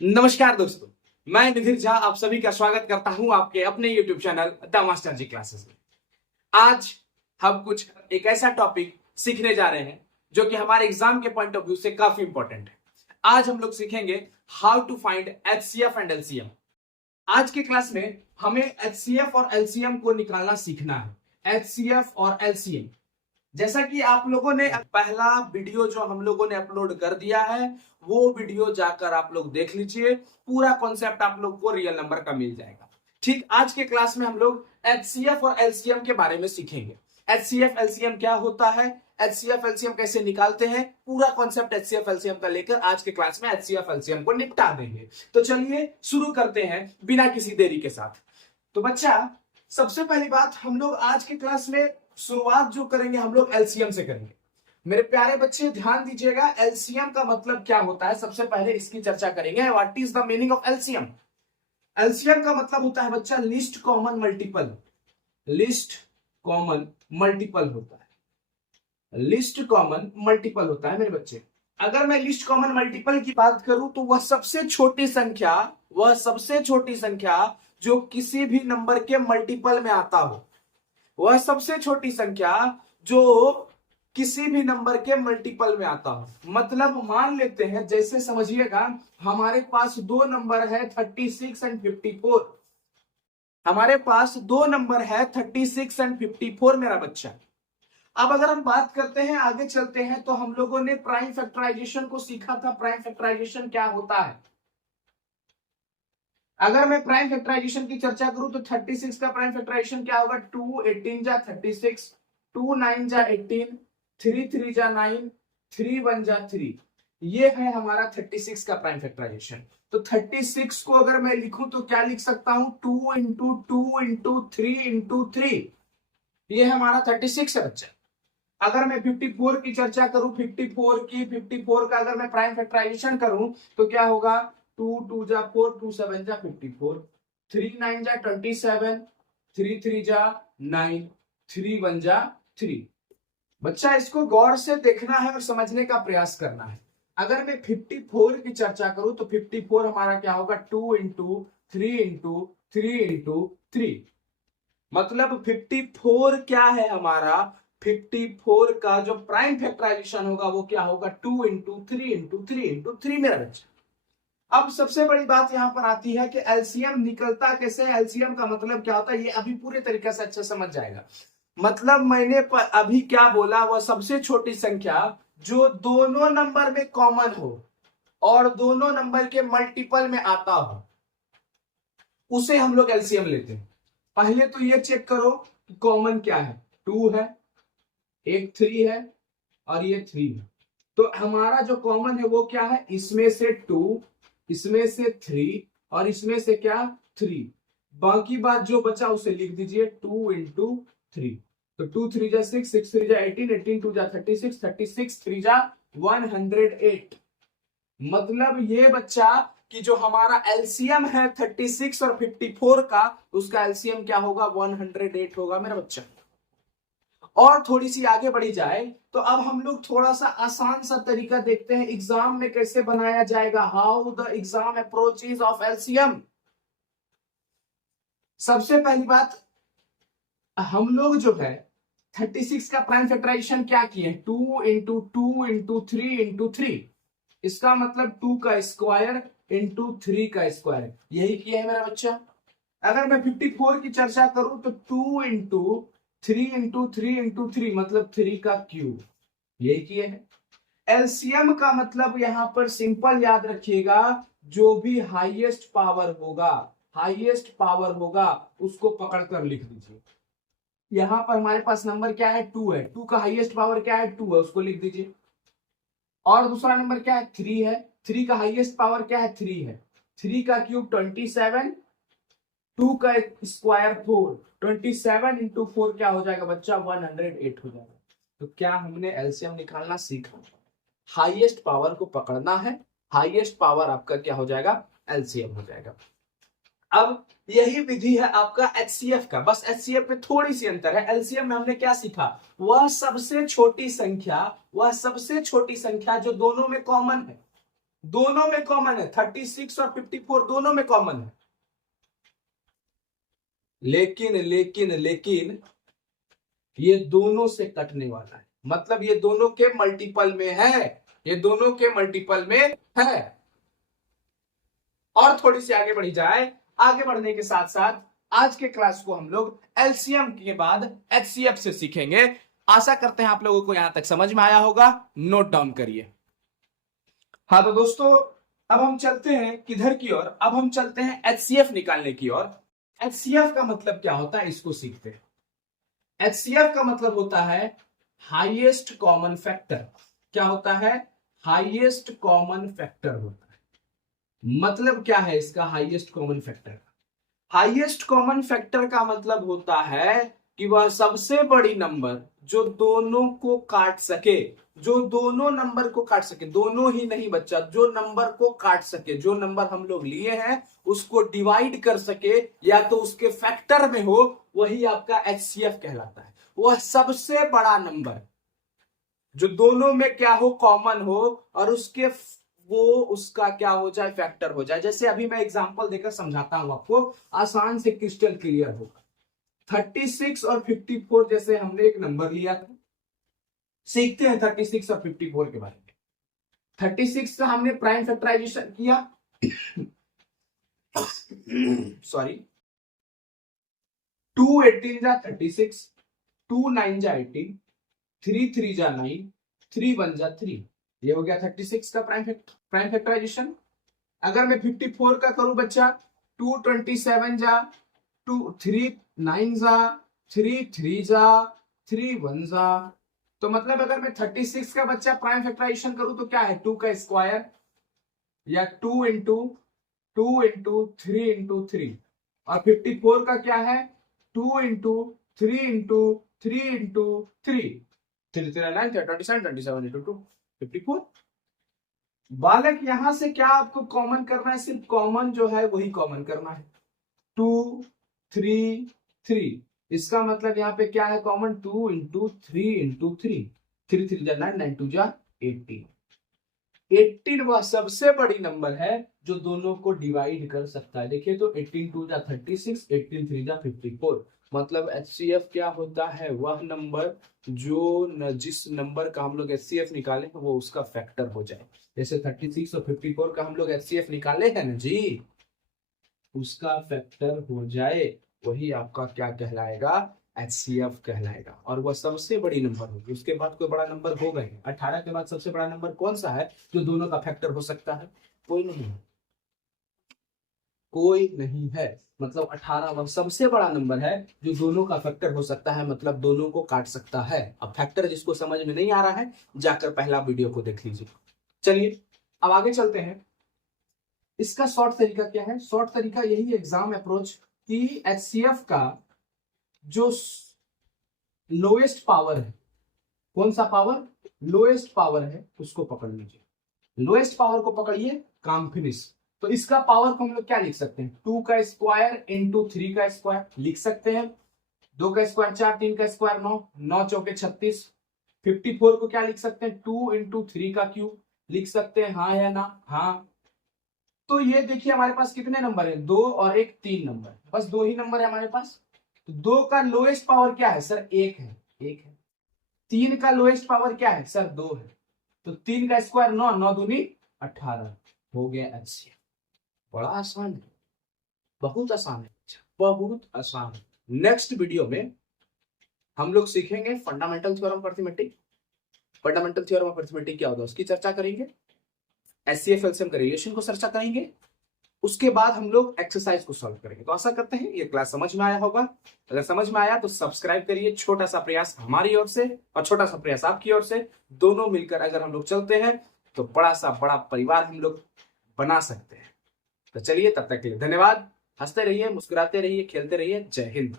नमस्कार दोस्तों, मैं निधिर झा आप सभी का स्वागत करता हूं आपके अपने YouTube channel The Master ji Classes में। आज हम कुछ एक ऐसा टॉपिक सीखने जा रहे हैं जो कि हमारे एग्जाम के पॉइंट ऑफ व्यू से काफी इंपॉर्टेंट है। आज हम लोग सीखेंगे how to find HCF and LCM। आज के क्लास में हमें HCF और LCM को निकालना सीखना है। HCF और LCM, जैसा कि आप लोगों ने पहला वीडियो जो हम लोगों ने अपलोड कर दिया है वो वीडियो जाकर आप लोग देख लीजिए, पूरा कॉन्सेप्ट आप लोग को रियल नंबर का मिल जाएगा। ठीक, आज के क्लास में हम लोग HCF और LCM के बारे में सीखेंगे। HCF LCM क्या होता है, HCF LCM कैसे निकालते हैं, पूरा कॉन्सेप्ट HCF LCM का लेकर आज के क्लास में HCF LCM को निपटा देंगे। तो चलिए शुरू करते हैं बिना किसी देरी के साथ। तो बच्चा, सबसे पहली बात हम लोग आज के क्लास में शुरुआत जो करेंगे हम लोग LCM से करेंगे। मेरे प्यारे बच्चे ध्यान दीजिएगा, LCM का मतलब क्या होता है सबसे पहले इसकी चर्चा करेंगे। What is the meaning of LCM? LCM का मतलब होता है बच्चा list common multiple. List common multiple होता है, लिस्ट कॉमन मल्टीपल होता है मेरे बच्चे। अगर मैं लिस्ट कॉमन मल्टीपल की बात करूं तो वह सबसे छोटी संख्या जो किसी भी नंबर के मल्टीपल में आता हो, वह सबसे छोटी संख्या जो किसी भी नंबर के मल्टीपल में आता हो। मतलब मान लेते हैं, जैसे समझिएगा हमारे पास दो नंबर है 36 एंड 54। हमारे पास दो नंबर है 36 एंड 54 मेरा बच्चा। अब अगर हम बात करते हैं, आगे चलते हैं, तो हम लोगों ने प्राइम फैक्टराइजेशन को सीखा था। प्राइम फैक्टराइजेशन क्या होता है? अगर मैं प्राइम फैक्टराइजेशन की चर्चा करूं तो 36 का प्राइम फैक्टराइजेशन क्या होगा? 2 18 जा 36, 2 9 जा 18, 3 3 जा 9, 3 1 जा 3। ये है हमारा 36 का प्राइम फैक्टराइजेशन। तो 36 को अगर मैं लिखूं तो क्या लिख सकता हूं? 2 इंटू 2 इंटू 3 इंटू 3। ये हमारा 36 है बच्चा। अगर मैं 54 की चर्चा करूं, 54 का अगर मैं प्राइम फैक्टराइजेशन करूं तो क्या होगा? 2 2 जा 4, 2 7 जा 54, 3 9 जा 27, 3 3 जा 9, 3 1 जा 3। बच्चा इसको गौर से देखना है और समझने का प्रयास करना है। अगर मैं 54 की चर्चा करूं तो 54 हमारा क्या होगा? 2 इंटू 3 इंटू 3 इंटू 3। मतलब 54 क्या है हमारा? 54 का जो प्राइम फैक्टराइजेशन होगा वो क्या होगा? 2 इंटू 3 इंटू 3 इंटू 3 मेरा बच्चा। अब सबसे बड़ी बात यहां पर आती है कि एलसीएम निकलता कैसे है, एलसीएम का मतलब क्या होता है, ये अभी पूरे तरीके से अच्छा समझ जाएगा। मतलब मैंने अभी क्या बोला, वह सबसे छोटी संख्या जो दोनों नंबर में कॉमन हो और दोनों नंबर के मल्टीपल में आता हो, उसे हम लोग एलसीएम लेते हैं। पहले तो ये चेक करो कि कॉमन क्या है। 2 है, एक 3 है और ये 3 है। तो हमारा जो कॉमन है वो क्या है? इसमें से 2, इसमें से 3 और इसमें से क्या? 3। बाकी बात जो बचा उसे लिख दीजिए 2 इंटू 3। तो 2 3 जा 6, 6 3 जा 18, 18 2 जा 36, 36 3 जा 108। मतलब ये बच्चा कि जो हमारा एलसीएम है 36 और 54 का, उसका एलसीएम क्या होगा? 108 होगा मेरा बच्चा। और थोड़ी सी आगे बढ़ी जाए तो अब हम लोग थोड़ा सा आसान सा तरीका देखते हैं एग्जाम में कैसे बनाया जाएगा। How the exam approaches of LCM. सबसे पहली बात, हम लोग जो है 36 का प्राइम फैक्टराइजेशन क्या किए? 2 इंटू 2 इंटू 3 इंटू 3। इसका मतलब 2 का स्क्वायर इंटू 3 का स्क्वायर, यही किया है मेरा बच्चा। अगर मैं 54 की चर्चा करूं तो 2 इंटू 3 इंटू 3 इंटू 3 मतलब 3 का क्यूब, यही किए हैं। एलसीएम का मतलब यहां पर सिंपल याद रखिएगा, जो भी हाईएस्ट पावर होगा उसको पकड़कर लिख दीजिए। यहां पर हमारे पास नंबर क्या है? 2 है। 2 का हाईएस्ट पावर क्या है? 2 है, उसको लिख दीजिए। और दूसरा नंबर क्या है? 3 है। 3 का हाईएस्ट पावर क्या है? 3 है। 3 का क्यूब 27, 2 का स्क्वायर 4, 27 इंटू 4 क्या हो जाएगा बच्चा? 108 हो जाएगा। तो क्या हमने एलसीएम निकालना सीखा? हाईएस्ट पावर को पकड़ना है, हाईएस्ट पावर आपका क्या हो जाएगा? एलसीएम हो जाएगा। अब यही विधि है आपका एचसीएफ का, बस एचसीएफ में थोड़ी सी अंतर है। एलसीएम में हमने क्या सीखा? वह सबसे छोटी संख्या जो दोनों में कॉमन है। दोनों में कॉमन है, 36 और 54 दोनों में कॉमन है। लेकिन लेकिन लेकिन ये दोनों से कटने वाला है, मतलब ये दोनों के मल्टीपल में है, ये दोनों के मल्टीपल में है। और थोड़ी सी आगे बढ़ी जाए, आगे बढ़ने के साथ साथ आज के क्लास को हम लोग एलसीएम के बाद एचसीएफ से सीखेंगे। आशा करते हैं आप लोगों को यहां तक समझ में आया होगा, नोट डाउन करिए। हाँ तो दोस्तों, अब हम चलते हैं किधर की ओर, अब हम चलते हैं एचसीएफ निकालने की ओर। एचसीएफ का मतलब क्या होता है इसको सीखते हैं। एचसीएफ का मतलब होता है हाईएस्ट कॉमन फैक्टर। क्या होता है? हाईएस्ट कॉमन फैक्टर होता है। मतलब क्या है इसका highest common factor? Highest common factor का मतलब होता है कि वह सबसे बड़ी नंबर जो दोनों को काट सके, जो दोनों नंबर को काट सके, दोनों ही नहीं बच्चा, जो नंबर को काट सके, जो नंबर हम लोग लिए हैं उसको डिवाइड कर सके या तो उसके फैक्टर में हो, वही आपका एचसीएफ कहलाता है। वह सबसे बड़ा नंबर जो दोनों में क्या हो, कॉमन हो, और उसके वो उसका क्या हो जाए, फैक्टर हो जाए। जैसे अभी मैं एग्जांपल देकर समझाता हूं आपको, आसान से क्रिस्टल क्लियर होगा। 36 और 54 जैसे हमने एक नंबर लिया था, सीखते हैं 36 और 54 के बारे में। 36 का हमने प्राइम फैक्टराइजेशन किया सॉरी, 2 18 जा 36, 2 9 जा 18, 3 3 जा 9, 3 1 जा 3। ये हो गया 36 का प्राइम फैक्टराइजेशन। अगर मैं 54 का करूं बच्चा, 2 27 जा 2 3 9 जा 3 3 जा 3 1 जा, तो मतलब अगर मैं 36 का बच्चा प्राइम फैक्टराइजेशन करूं तो क्या है, 2 का स्क्वायर या 2 इंटू 3 इंटू 3। और 54 का क्या है, 2 इंटू 3 इंटू 3 इंटू 3, 3 3 9 27 27 इंटू 2 54। बालक यहां से क्या आपको कॉमन करना है, सिर्फ कॉमन जो है वही कॉमन करना है, 2 3 3। इसका मतलब यहाँ पे क्या है कॉमन, 2 इंटू 3 इंटू 3, 3 3 जा 9, 9 2 जा 18। 18 वह सबसे बड़ी नंबर है जो दोनों को डिवाइड कर सकता है। देखिए तो 18 2 जा 36, 18 3 जा 54। मतलब एचसीएफ क्या होता है, वह नंबर जो जिस नंबर का हम लोग एचसीएफ निकाले वो उसका फैक्टर हो जाए। जैसे 36 और 54 का हम लोग एचसीएफ निकाले हैं ना जी, उसका फैक्टर हो जाए, वही आपका क्या कहलाएगा, एचसीएफ कहलाएगा। और वह सबसे बड़ी नंबर होगी। उसके बाद कोई बड़ा नंबर हो गए, 18 के बाद सबसे बड़ा नंबर कौन सा है जो दोनों का फैक्टर हो सकता है? कोई नहीं है, कोई नहीं है। मतलब 18 वह सबसे बड़ा नंबर है जो दोनों का फैक्टर हो सकता है, मतलब दोनों को काट सकता है। अब फैक्टर जिसको समझ में नहीं आ रहा है जाकर पहला वीडियो को देख लीजिए। चलिए अब आगे चलते हैं। इसका शॉर्ट तरीका क्या है? शॉर्ट तरीका यही एग्जाम अप्रोच कि एचसीएफ का जो लोएस्ट पावर है, कौन सा पावर, लोएस्ट पावर है, उसको पकड़ लीजिए। लोएस्ट पावर को पकड़िए, काम फिनिश। तो इसका पावर को हम लोग क्या लिख सकते हैं, 2 का स्क्वायर इंटू 3 का स्क्वायर लिख सकते हैं। 2 का स्क्वायर 4, 3 का स्क्वायर 9, 9 चौके 36। 54 को क्या लिख सकते हैं, 2 इंटू 3 का क्यूब लिख सकते हैं, हाँ या ना? हाँ। तो ये देखिए हमारे पास कितने नंबर है, 2 और 1, 3 नंबर, बस 2 ही नंबर है हमारे पास। तो 2 का लोएस्ट पावर क्या है सर, 1 है, 1 है। 3 का लोएस्ट पावर क्या है सर, 2 है। तो 3 का स्क्वायर 9, 9 दूनी 18, हो गया एचसीएफ। बड़ा आसान है, बहुत आसान है, बहुत आसान है। नेक्स्ट वीडियो में हम लोग सीखेंगे fundamental theorem of arithmetic. Fundamental theorem of arithmetic क्या होता है उसकी चर्चा करेंगे। एचसीएफ एलसीएम का रिलेशन को चर्चा करेंगे। उसके बाद हम लोग एक्सरसाइज को सॉल्व करेंगे। तो आशा करते हैं ये क्लास समझ में आया होगा। अगर समझ में आया तो सब्सक्राइब करिए। छोटा सा प्रयास हमारी ओर से और छोटा सा प्रयास आपकी ओर से, दोनों मिलकर अगर हम लोग चलते हैं तो बड़ा सा बड़ा परिवार हम लोग बना सकते हैं। तो चलिए तब तक के लिए धन्यवाद। हंसते रहिए, मुस्कुराते रहिए, खेलते रहिए। जय हिंद।